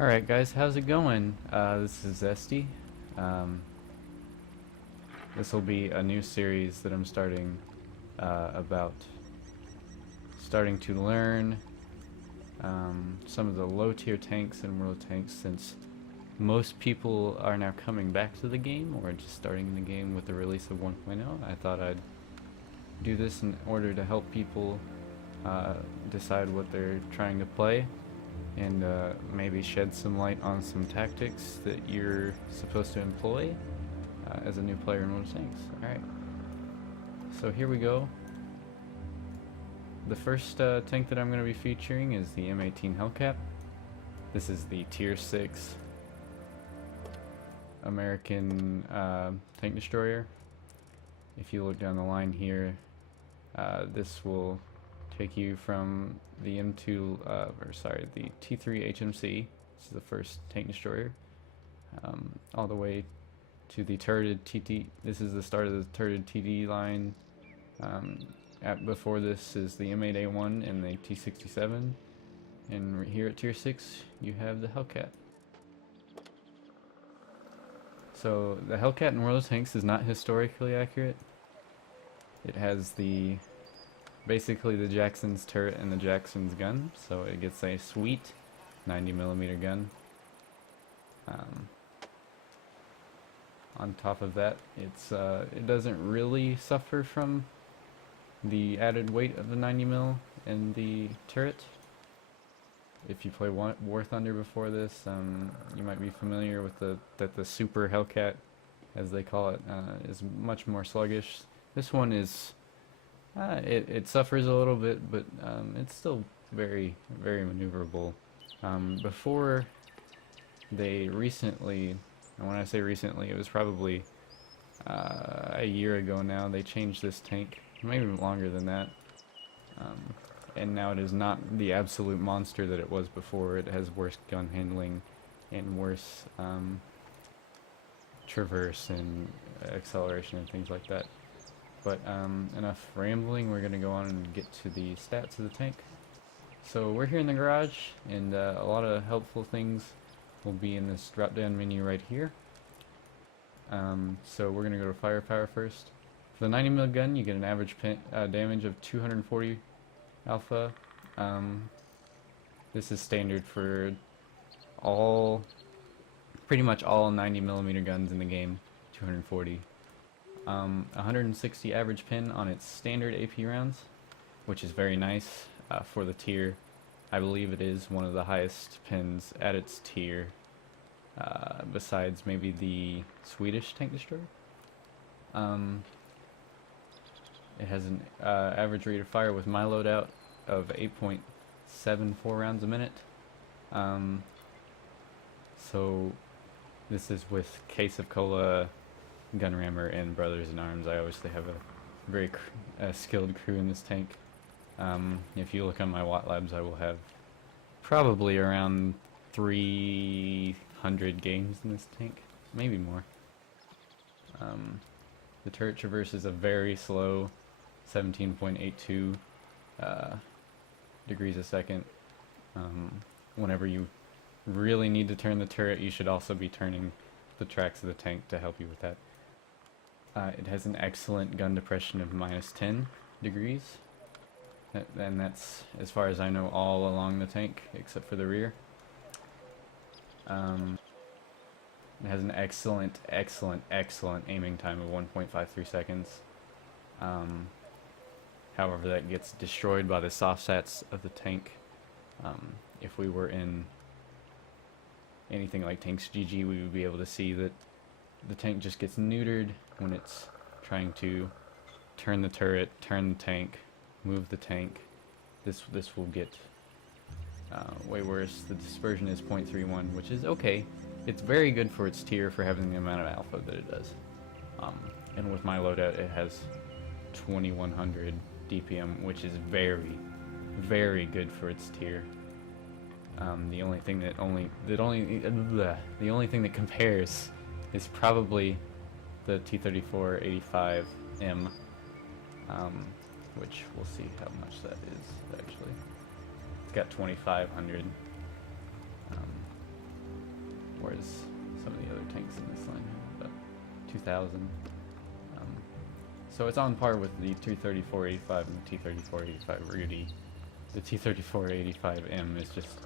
Alright guys, how's it going? This is Zesty. This will be a new series that I'm starting about starting to learn some of the low tier tanks and world tanks, since most people are now coming back to the game or just starting the game with the release of 1.0. I thought I'd do this in order to help people decide what they're trying to play, and maybe shed some light on some tactics that you're supposed to employ as a new player in World of Tanks. Alright, so here we go. The first tank that I'm going to be featuring is the M18 Hellcat. This is the tier 6 American tank destroyer. If you look down the line here, this will take you from the M2, the T3 HMC, this is the first tank destroyer, all the way to the turreted TT. This is the start of the turreted TD line. Before this is the M8A1 and the T67, and here at tier 6 you have the Hellcat. So the Hellcat in World of Tanks is not historically accurate. It has basically the Jackson's turret and the Jackson's gun, so it gets a sweet 90mm gun. On top of that, it doesn't really suffer from the added weight of the 90mm in the turret. If you play War Thunder before this, you might be familiar with that the Super Hellcat, as they call it, is much more sluggish. This one is it suffers a little bit, but it's still very, very maneuverable. Before they recently, and when I say recently, it was probably a year ago now, they changed this tank, maybe longer than that, and now it is not the absolute monster that it was before. It has worse gun handling and worse traverse and acceleration and things like that. But enough rambling, we're going to go on and get to the stats of the tank. So we're here in the garage, and a lot of helpful things will be in this drop down menu right here. So we're going to go to firepower first. For the 90mm gun, you get an average damage of 240 alpha. This is standard for pretty much all 90mm guns in the game, 240. 160 average pin on its standard AP rounds, which is very nice for the tier. I believe it is one of the highest pins at its tier, besides maybe the Swedish tank destroyer. It has an average rate of fire with my loadout of 8.74 rounds a minute. So this is with Case of Cola, Gunrammer, and Brothers in Arms. I obviously have a very skilled crew in this tank. If you look on my Watt Labs, I will have probably around 300 games in this tank, maybe more. The turret traverse is a very slow 17.82 degrees a second. Whenever you really need to turn the turret, you should also be turning the tracks of the tank to help you with that. It has an excellent gun depression of -10 degrees, and that's, as far as I know, all along the tank except for the rear. It has an excellent aiming time of 1.53 seconds. However, that gets destroyed by the soft sats of the tank. If we were in anything like Tanks GG, we would be able to see that the tank just gets neutered when it's trying to turn the turret, turn the tank, move the tank. This will get way worse. The dispersion is 0.31, which is okay. It's very good for its tier for having the amount of alpha that it does. And with my loadout, it has 2100 DPM, which is very, very good for its tier. The only thing that compares is probably the T3485M, which we'll see how much that is actually. It's got 2500. whereas some of the other tanks in this line have about 2,000. So it's on par with the T-34-85 and the T-34-85 Rudy. The T-34-85M is just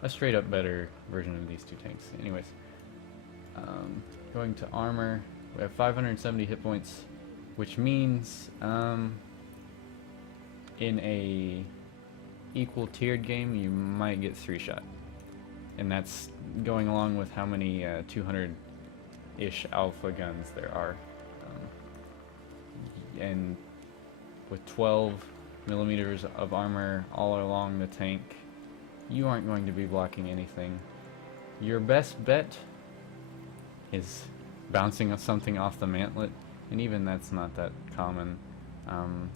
a straight up better version of these two tanks. Anyways, going to armor, we have 570 hit points, which means in a equal tiered game you might get 3-shot, and that's going along with how many 200-ish alpha guns there are. And with 12 millimeters of armor all along the tank, you aren't going to be blocking anything. Your best bet is bouncing something off the mantlet, and even that's not that common. I'm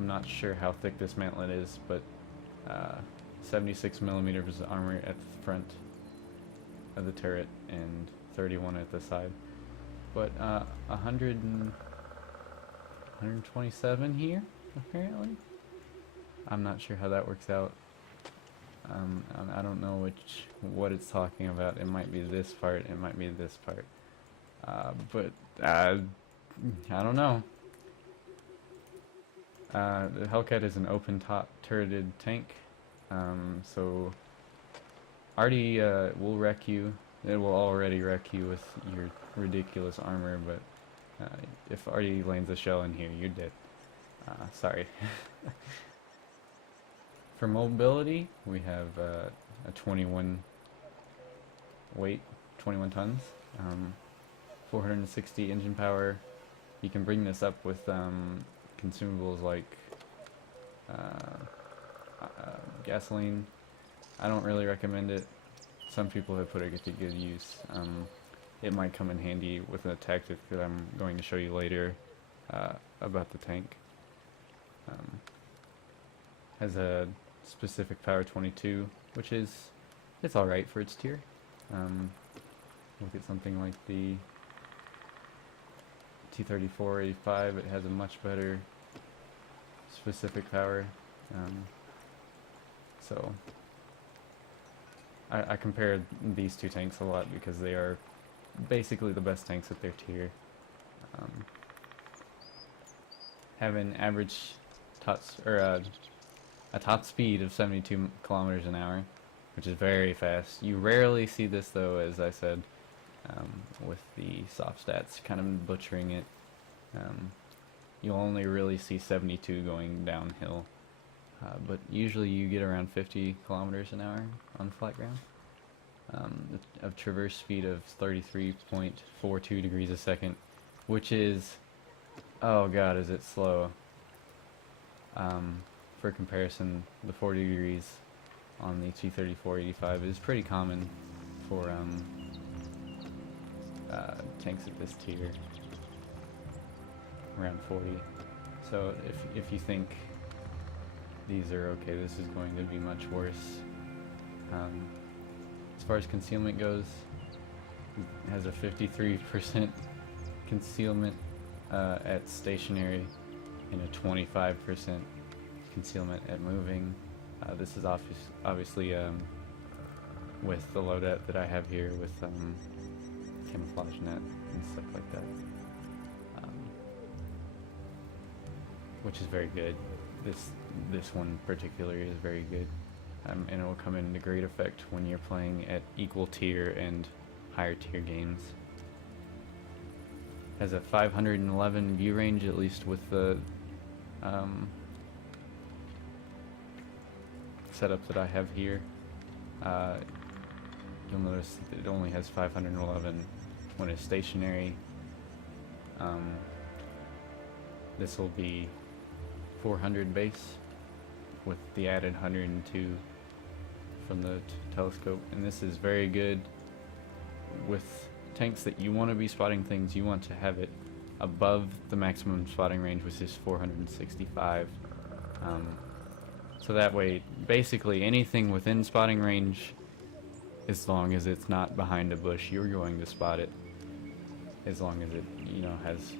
not sure how thick this mantlet is, but 76 millimeters of armor at the front of the turret and 31 at the side. But 127 here, apparently. I'm not sure how that works out. I don't know what it's talking about. It might be this part, it might be this part. But I don't know. The Hellcat is an open top turreted tank, so Artie will wreck you. It will already wreck you with your ridiculous armor, but if Artie lands a shell in here, you're dead. Sorry. For mobility, we have a 21 weight, 21 tons, 460 engine power. You can bring this up with consumables like gasoline. I don't really recommend it. Some people have put it to good use. It might come in handy with a tactic that I'm going to show you later about the tank. Has a specific power 22, which is, it's alright for its tier. Look at something like the T-34-85, it has a much better specific power. So I compare these two tanks a lot because they are basically the best tanks at their tier. Have an average a top speed of 72 kilometers an hour, which is very fast. You rarely see this though, as I said, with the soft stats kind of butchering it. You'll only really see 72 going downhill, but usually you get around 50 kilometers an hour on flat ground. A traverse speed of 33.42 degrees a second, which is, oh god, is it slow. For comparison, the 40 degrees on the T-34-85 is pretty common for tanks at this tier, around 40. So if you think these are okay, this is going to be much worse. As far as concealment goes, it has a 53% concealment at stationary and a 25% concealment at moving. This is obviously with the loadout that I have here with camouflage net and stuff like that, which is very good. This one particularly is very good, and it will come into great effect when you're playing at equal tier and higher tier games. Has a 511 view range, at least with the setup that I have here. You'll notice that it only has 511 when it's stationary. This will be 400 base with the added 102 from the telescope, and this is very good with tanks that you want to be spotting things. You want to have it above the maximum spotting range, which is 465. So that way, basically anything within spotting range, as long as it's not behind a bush, you're going to spot it. As long as it, has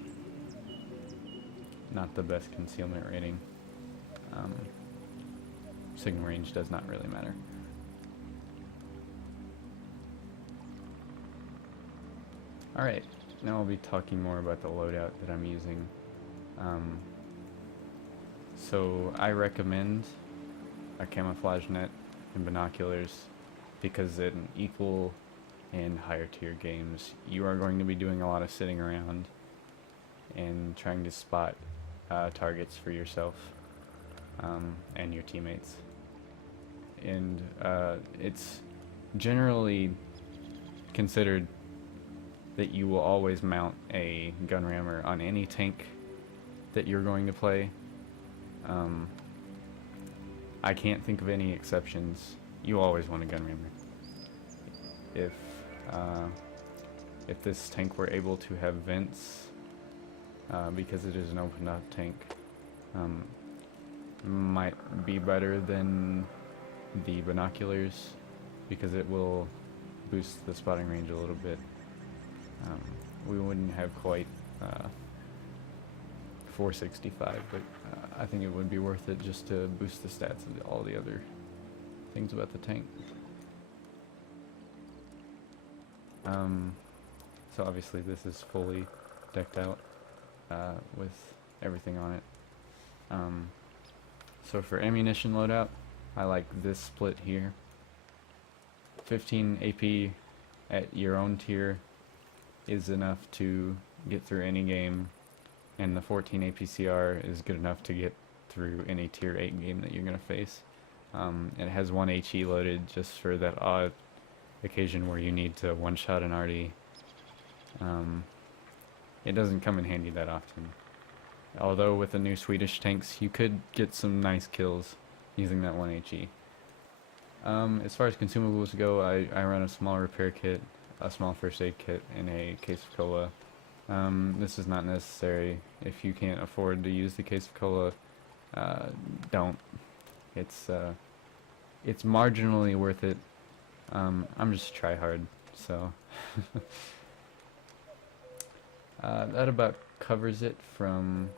not the best concealment rating. Signal range does not really matter. Alright, now I'll be talking more about the loadout that I'm using. So I recommend a camouflage net and binoculars because in equal and higher tier games you are going to be doing a lot of sitting around and trying to spot targets for yourself and your teammates. And it's generally considered that you will always mount a gun rammer on any tank that you're going to play. I can't think of any exceptions. You always want a gun rammer. If this tank were able to have vents, because it is an opened up tank, might be better than the binoculars because it will boost the spotting range a little bit. We wouldn't have quite 465, but I think it would be worth it just to boost the stats of all the other things about the tank. So obviously this is fully decked out with everything on it. So for ammunition loadout, I like this split here. 15 AP at your own tier is enough to get through any game, and the 14 APCR is good enough to get through any tier 8 game that you're going to face. It has 1 HE loaded just for that odd occasion where you need to one-shot an RD. It doesn't come in handy that often. Although with the new Swedish tanks you could get some nice kills using that 1 HE. As far as consumables go, I run a small repair kit, a small first aid kit, and a case of cola. This is not necessary. If you can't afford to use the case of cola, don't. It's marginally worth it. I'm just a tryhard, so that about covers it from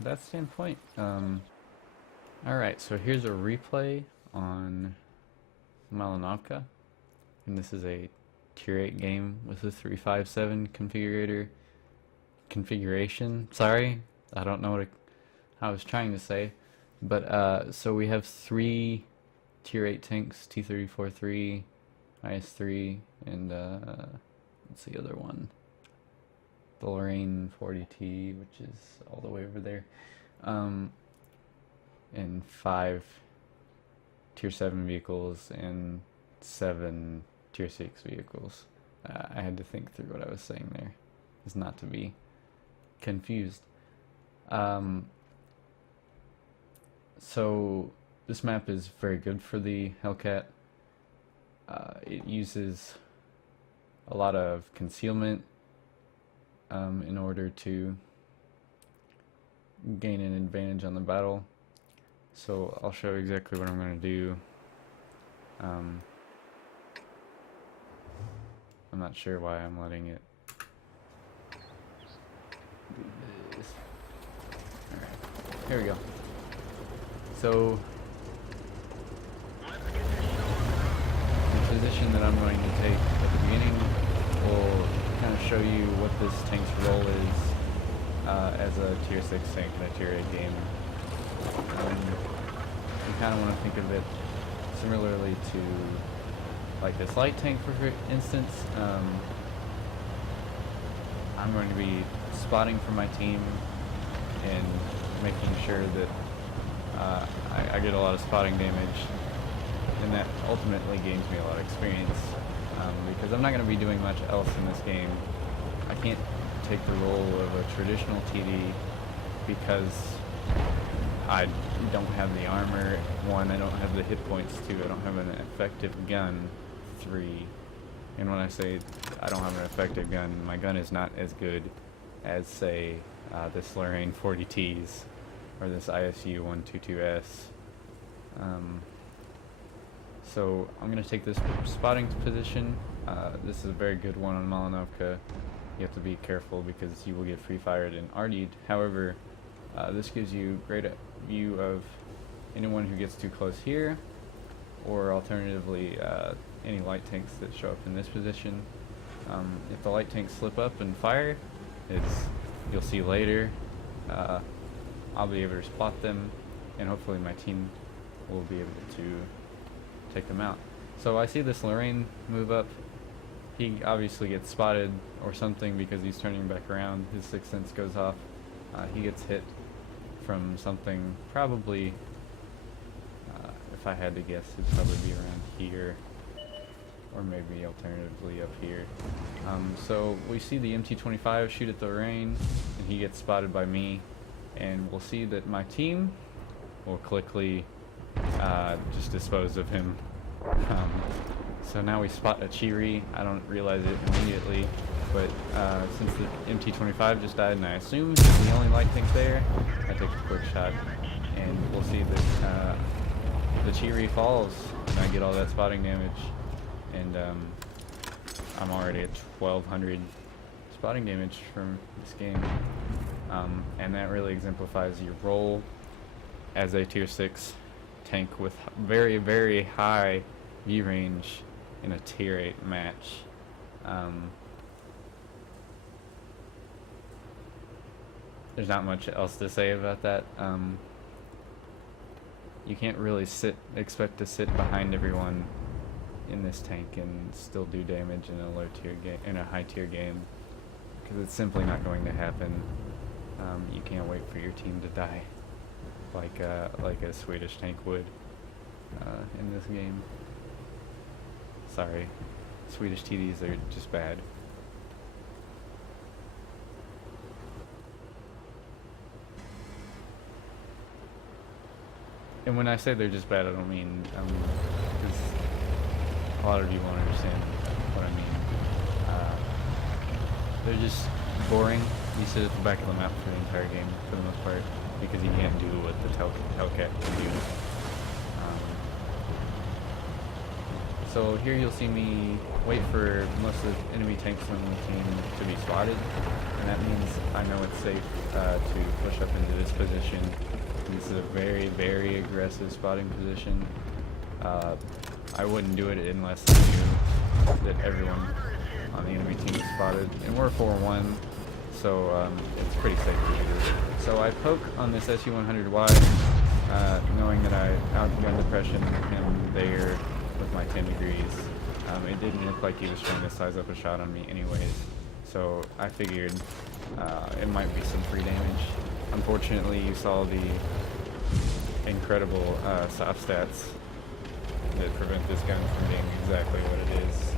that standpoint. Alright, so here's a replay on Malinovka, and this is a tier 8 game with a 357 configuration. Sorry, I don't know what I was trying to say, but so we have 3 tier 8 tanks, T-34-3, IS-3, and what's the other one? The Learing 40T, which is all the way over there, and 5 tier 7 vehicles and 7 tier 6 vehicles. I had to think through what I was saying there, is not to be confused. So this map is very good for the Hellcat. It uses a lot of concealment in order to gain an advantage on the battle. So I'll show exactly what I'm going to do. I'm not sure why I'm letting it do this. Alright, here we go. So the position that I'm going to take at the beginning will kind of show you what this tank's role is as a tier 6 tank in a tier 8 game. You kind of want to think of it similarly to like this light tank, for instance. I'm going to be spotting for my team and making sure that I get a lot of spotting damage, and that ultimately gains me a lot of experience, because I'm not going to be doing much else in this game. I can't take the role of a traditional TD because I don't have the armor. 1, I don't have the hit points. 2, I don't have an effective gun. 3, and when I say I don't have an effective gun, my gun is not as good as, say, this Learing 40Ts or this ISU 122S. So I'm going to take this spotting position. This is a very good one on Malinovka. You have to be careful because you will get free fired and RD'd. However, this gives you great view of anyone who gets too close here, or alternatively any light tanks that show up in this position. If the light tanks slip up and fire, you'll see later, I'll be able to spot them, and hopefully my team will be able to take them out. So I see this Learing move up. He obviously gets spotted or something because he's turning back around. His sixth sense goes off. He gets hit from something, probably, if I had to guess, it'd probably be around here, or maybe alternatively up here. So we see the MT-25 shoot at the Learing, and he gets spotted by me, and we'll see that my team will quickly just dispose of him. So now we spot a Chiri. I don't realize it immediately, but since the MT-25 just died and I assume he's the only light tank there, I take a quick shot, and we'll see that the Chiri falls, and I get all that spotting damage, and I'm already at 1200 spotting damage from this game, and that really exemplifies your role as a tier 6 tank with very, very high view range in a tier 8 match. There's not much else to say about that. You can't really expect to sit behind everyone in this tank and still do damage in a low tier game, in a high tier game, because it's simply not going to happen. You can't wait for your team to die like a Swedish tank would in this game. Sorry, Swedish TDs are just bad. And when I say they're just bad, I don't mean, because a lot of you won't understand what I mean. They're just boring. You sit at the back of the map for the entire game, for the most part, because you can't do what the Hellcat can do. So here you'll see me wait for most of the enemy tanks on the team to be spotted, and that means I know it's safe to push up into this position. This is a very, very aggressive spotting position. I wouldn't do it unless I knew that everyone on the enemy team is spotted, and we're 4-1, so it's pretty safe to do. So I poke on this SU-100Y, knowing that I outgun depression him there with my 10 degrees. It didn't look like he was trying to size up a shot on me anyways, so I figured it might be some free damage. Unfortunately, you saw the incredible soft stats that prevent this gun from being exactly what it is,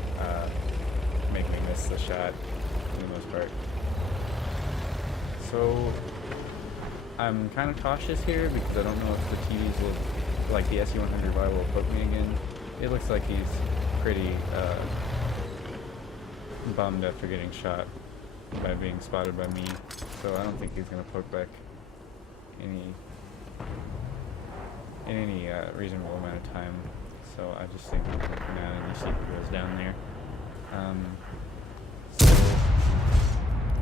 make me miss the shot for the most part. So I'm kind of cautious here because I don't know if the TVs will, like the SU-100Y will poke me again. It looks like he's pretty bummed after getting shot by being spotted by me, so I don't think he's going to poke back in any reasonable amount of time. So I just think we'll poke him out, and you see who goes down there. So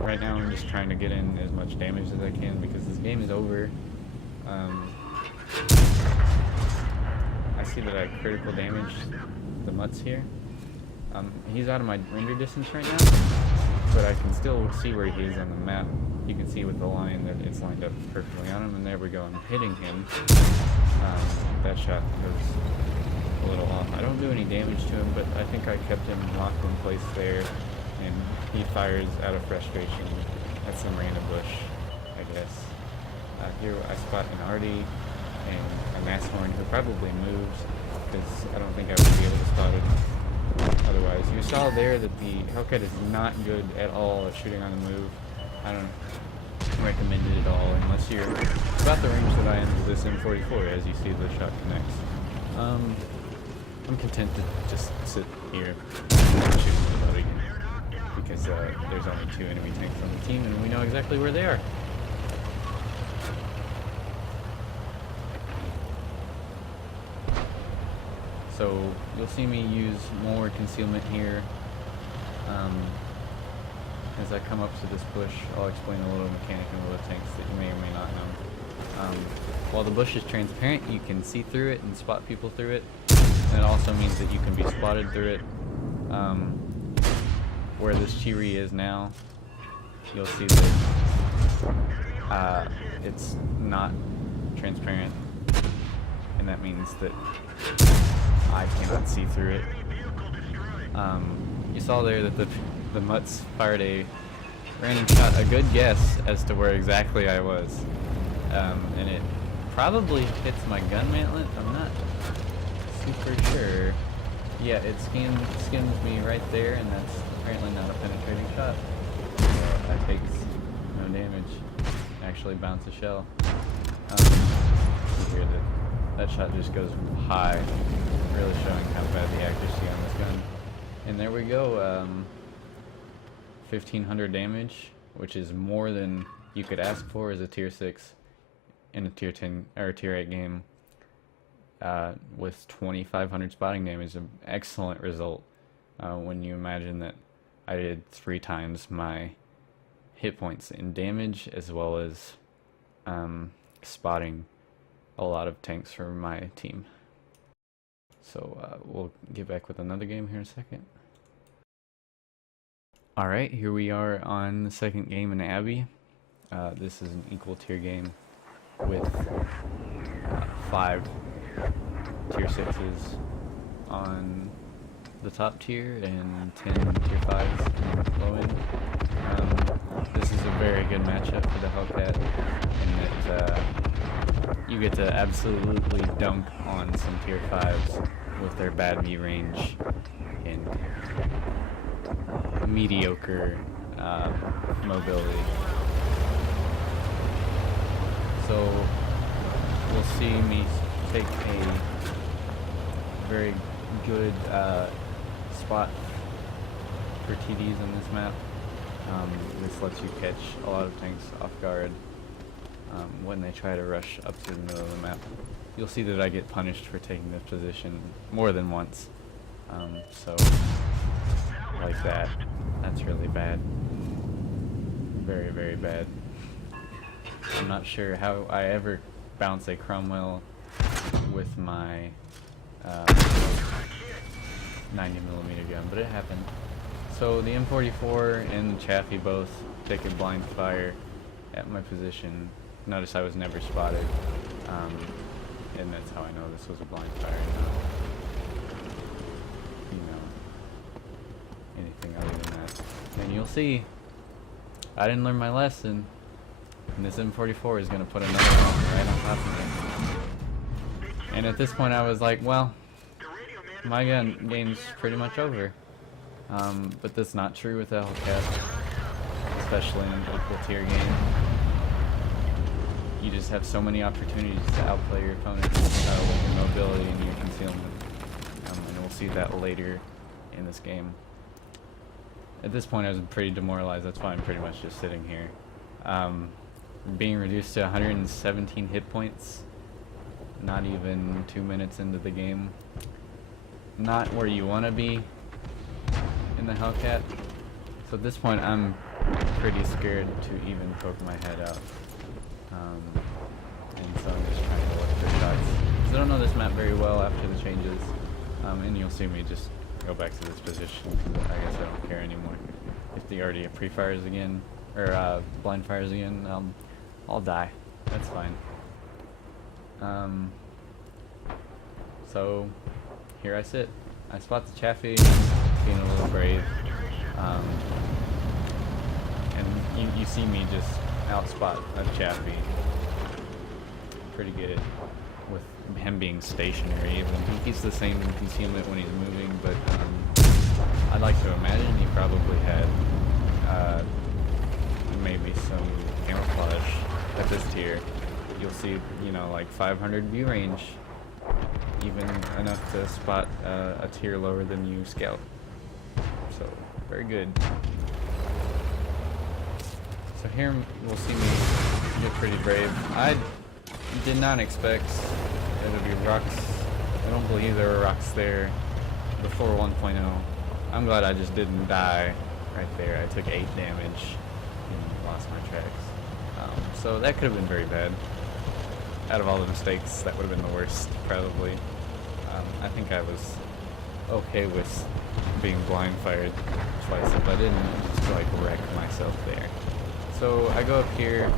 right now I'm just trying to get in as much damage as I can because this game is over. I see that I critical damaged the mutts here. He's out of my render distance right now, but I can still see where he is on the map. You can see with the line that it's lined up perfectly on him, and there we go, I'm hitting him. That shot goes a little off. I don't do any damage to him, but I think I kept him locked in place there, and he fires out of frustration at some random bush, I guess. Here I spot an Artie and a Nasshorn who probably moves, because I don't think I would be able to spot it otherwise. You saw there that the Hellcat is not good at all at shooting on the move. I don't recommend it at all unless you're about the range that I am with this M44, as you see the shot connects. I'm content to just sit here and shoot somebody because there's only 2 enemy tanks on the team and we know exactly where they are. So you'll see me use more concealment here. As I come up to this bush, I'll explain a little mechanic in the tanks that you may or may not know. While the bush is transparent, you can see through it and spot people through it. And it also means that you can be spotted through it. where this Chiri is now, you'll see that it's not transparent, and that means that I cannot see through it. You saw there that the mutts fired a random shot, a good guess as to where exactly I was, and it probably hits my gun mantlet. I'm not super sure. Yeah, it skims me right there, and that's apparently not a penetrating shot. So that takes no damage. Actually bounce a shell. You hear that shot just goes high, really showing how bad the accuracy on this gun. And there we go, 1500 damage, which is more than you could ask for as a tier 6 in a tier 10 or tier 8 game, with 2500 spotting damage. An excellent result when you imagine that I did 3 times my hit points in damage, as well as spotting a lot of tanks for my team. So we'll get back with another game here in a second. Alright, here we are on the second game in Abbey. This is an equal tier game with 5 tier 6s on the top tier and 10 tier 5s low end. This is a very good matchup for the Hellcat, in that you get to absolutely dunk on some tier 5s with their bad view range and mediocre mobility. So we'll see me take a very good spot for TDs on this map. This lets you catch a lot of tanks off guard when they try to rush up to the middle of the map. You'll see that I get punished for taking this position more than once. So like that. That's really bad. Very, very bad. I'm not sure how I ever bounce a Cromwell with my 90mm gun, but it happened. So the M44 and the Chaffee both take a blind fire at my position. Notice I was never spotted, and that's how I know this was a blind fire, not, anything other than that. And you'll see, I didn't learn my lesson, and this M44 is going to put another one right on top of me. And at this point I was like, well, my gun game's pretty much over. But that's not true with the Hellcat, especially in an equal tier game. You just have so many opportunities to outplay your opponent with your mobility and your concealment. And we'll see that later in this game. At this point I was pretty demoralized, that's why I'm pretty much just sitting here. Being reduced to 117 hit points, not even 2 minutes into the game. Not where you want to be in the Hellcat. So at this point I'm pretty scared to even poke my head out. And so I'm just trying to look for shots. Because I don't know this map very well after the changes. And you'll see me just go back to this position, because I guess I don't care anymore. If the already pre-fires again, or blind fires again, I'll die. That's fine. So here I sit. I spot the Chaffee, being a little brave. And you see me just outspot a Chaffee. Pretty good with him being stationary. Even he keeps the same concealment when he's moving, but I'd like to imagine he probably had maybe some camouflage at this tier. You'll see, like 500 view range, even enough to spot a tier lower than you scout. So very good. So here we'll see me get pretty brave. I did not expect there to be rocks. I don't believe there were rocks there before 1.0. I'm glad I just didn't die right there. I took 8 damage and lost my tracks. So that could have been very bad. Out of all the mistakes, that would have been the worst, probably. I think I was okay with being blind fired twice if I didn't just like wreck myself there. So I go up here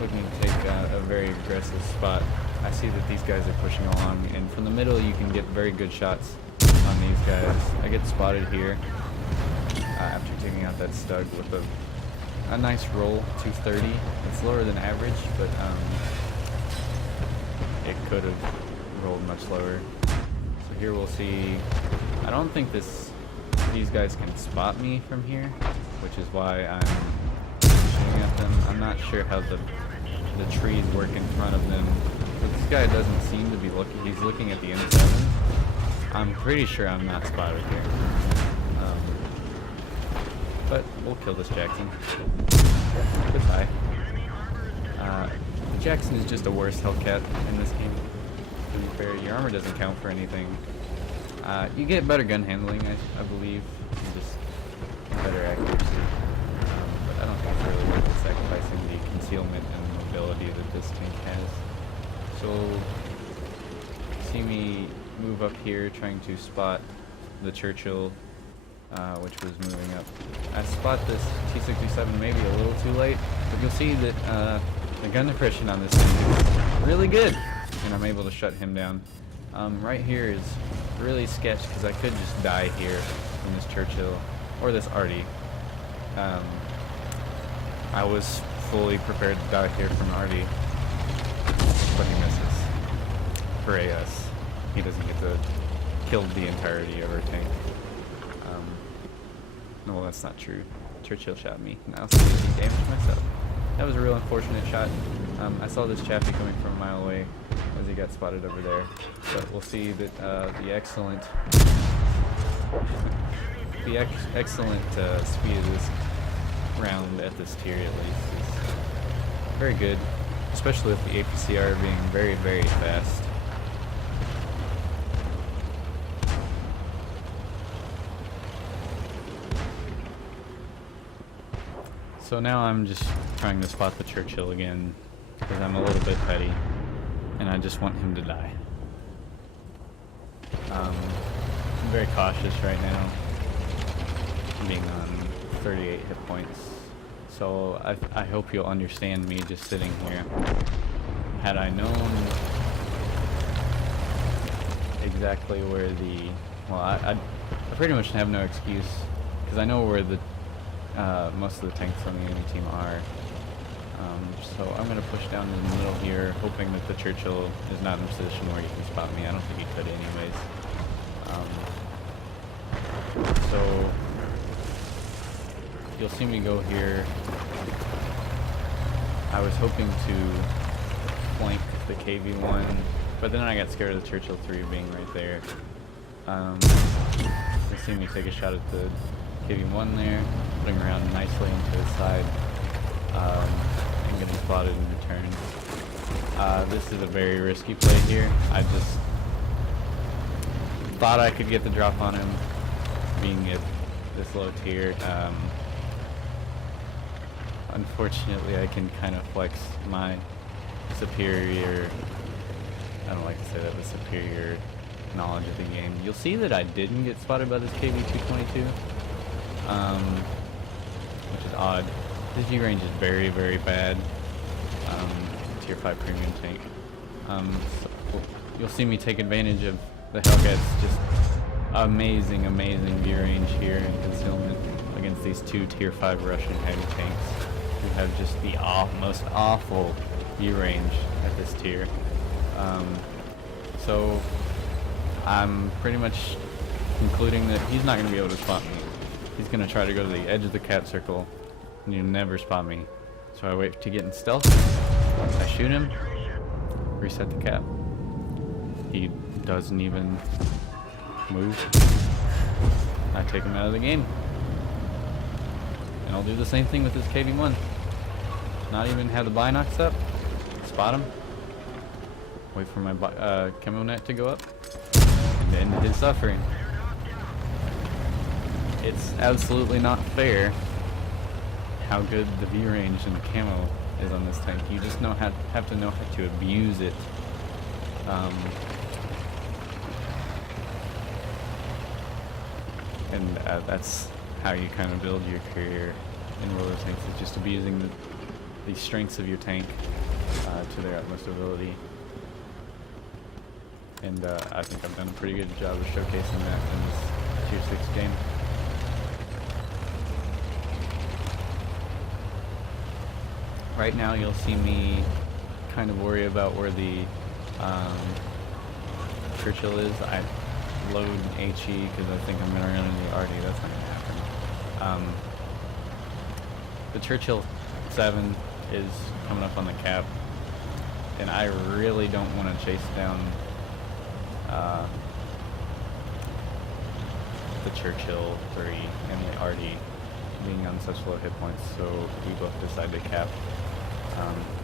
looking to take a very aggressive spot. I see that these guys are pushing along, and from the middle you can get very good shots on these guys. I get spotted here after taking out that stug with a nice roll, 230. It's lower than average, but it could have rolled much lower. So here we'll see. I don't think these guys can spot me from here, which is why I'm shooting at them. I'm not sure how the trees work in front of them. But this guy doesn't seem to be looking. He's looking at the M7. I'm pretty sure I'm not spotted here. But we'll kill this Jackson. Goodbye. The Jackson is just a worse Hellcat in this game. To be fair, your armor doesn't count for anything. You get better gun handling, I believe, and just better accuracy. But I don't think it's really worth it sacrificing the concealment and mobility that this tank has. So, see me move up here trying to spot the Churchill, which was moving up. I spot this T-67 maybe a little too late, but you'll see that the gun depression on this thing is really good, and I'm able to shut him down. Right here is really sketch because I could just die here from this Churchill or this Artie. I was fully prepared to die here from Artie, but he misses. Hooray us. He doesn't get to kill the entirety of our tank. No, that's not true. Churchill shot me. Now he damaged myself. That was a real unfortunate shot. I saw this Chaffee coming from a mile away as he got spotted over there. But we'll see that the excellent speed of this round at this tier at least is very good, especially with the APCR being very, very fast. So now I'm just trying to spot the Churchill again because I'm a little bit petty and I just want him to die. I'm very cautious right now, being on 38 hit points. So I hope you'll understand me just sitting here. Had I known exactly where I pretty much have no excuse because I know where the most of the tanks on the enemy team are. So I'm going to push down in the middle here, hoping that the Churchill is not in a position where he can spot me. I don't think he could anyways. So you'll see me go here. I was hoping to flank the KV-1, but then I got scared of the Churchill 3 being right there. You'll see me take a shot at the KV-1 there, putting around nicely into his side, and getting spotted in return. This is a very risky play here. I just thought I could get the drop on him, being at this low tier. Unfortunately, I can kind of flex my superior, I don't like to say that, but superior knowledge of the game. You'll see that I didn't get spotted by this KV-222. Which is odd. His view range is very, very bad. Tier 5 premium tank. So you'll see me take advantage of the Hellcat's just amazing, amazing view range here and concealment against these two Tier 5 Russian heavy tanks who have just the most awful view range at this tier. So I'm pretty much concluding that he's not going to be able to spot me. He's going to try to go to the edge of the cap circle, and you'll never spot me. So I wait to get in stealth, I shoot him, reset the cap. He doesn't even move. I take him out of the game. And I'll do the same thing with this KV-1. Not even have the binocs up, spot him, wait for my camo net to go up, and end his suffering. It's absolutely not fair how good the view range and the camo is on this tank. You just have to know how to abuse it. And that's how you kind of build your career in roller tanks, is just abusing the strengths of your tank to their utmost ability. And I think I've done a pretty good job of showcasing that in this Tier 6 game. Right now you'll see me kind of worry about where the Churchill is. I load HE because I think I'm going to run into the RD. That's not going to happen. The Churchill 7 is coming up on the cap, and I really don't want to chase down the Churchill 3 and the RD being on such low hit points, so we both decide to cap.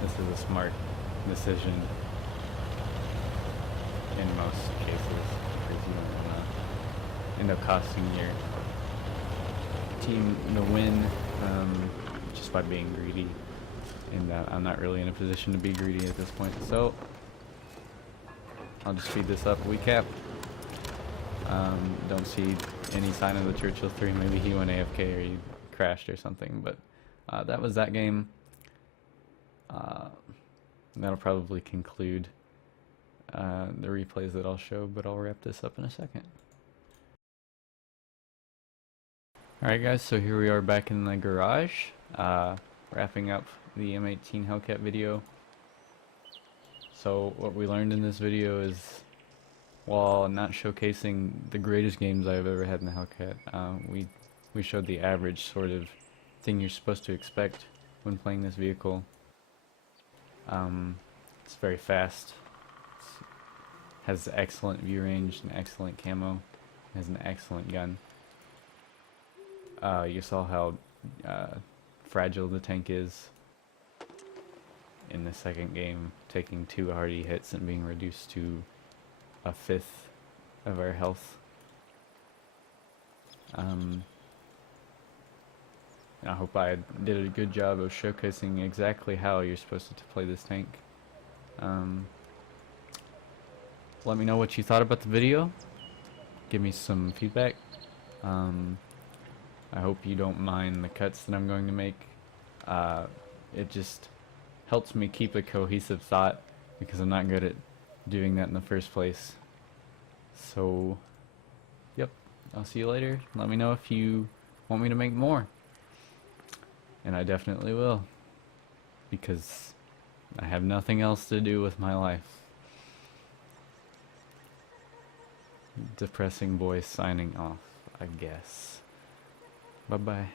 This is a smart decision in most cases, because you don't want to end up costing your team the win just by being greedy, and I'm not really in a position to be greedy at this point, so I'll just speed this up. We cap. Don't see any sign of the Churchill 3. Maybe he went AFK or he crashed or something, but that was that game. That'll probably conclude the replays that I'll show, but I'll wrap this up in a second. Alright guys, so here we are back in the garage, wrapping up the M18 Hellcat video. So what we learned in this video is, while not showcasing the greatest games I've ever had in the Hellcat, we showed the average sort of thing you're supposed to expect when playing this vehicle. It's very fast, has excellent view range and excellent camo, has an excellent gun. You saw how fragile the tank is in the second game, taking 2 hardy hits and being reduced to a fifth of our health. I hope I did a good job of showcasing exactly how you're supposed to play this tank. Let me know what you thought about the video. Give me some feedback. I hope you don't mind the cuts that I'm going to make. It just helps me keep a cohesive thought, because I'm not good at doing that in the first place. So, yep, I'll see you later. Let me know if you want me to make more. And I definitely will, because I have nothing else to do with my life. Depressing voice signing off, I guess. Bye-bye.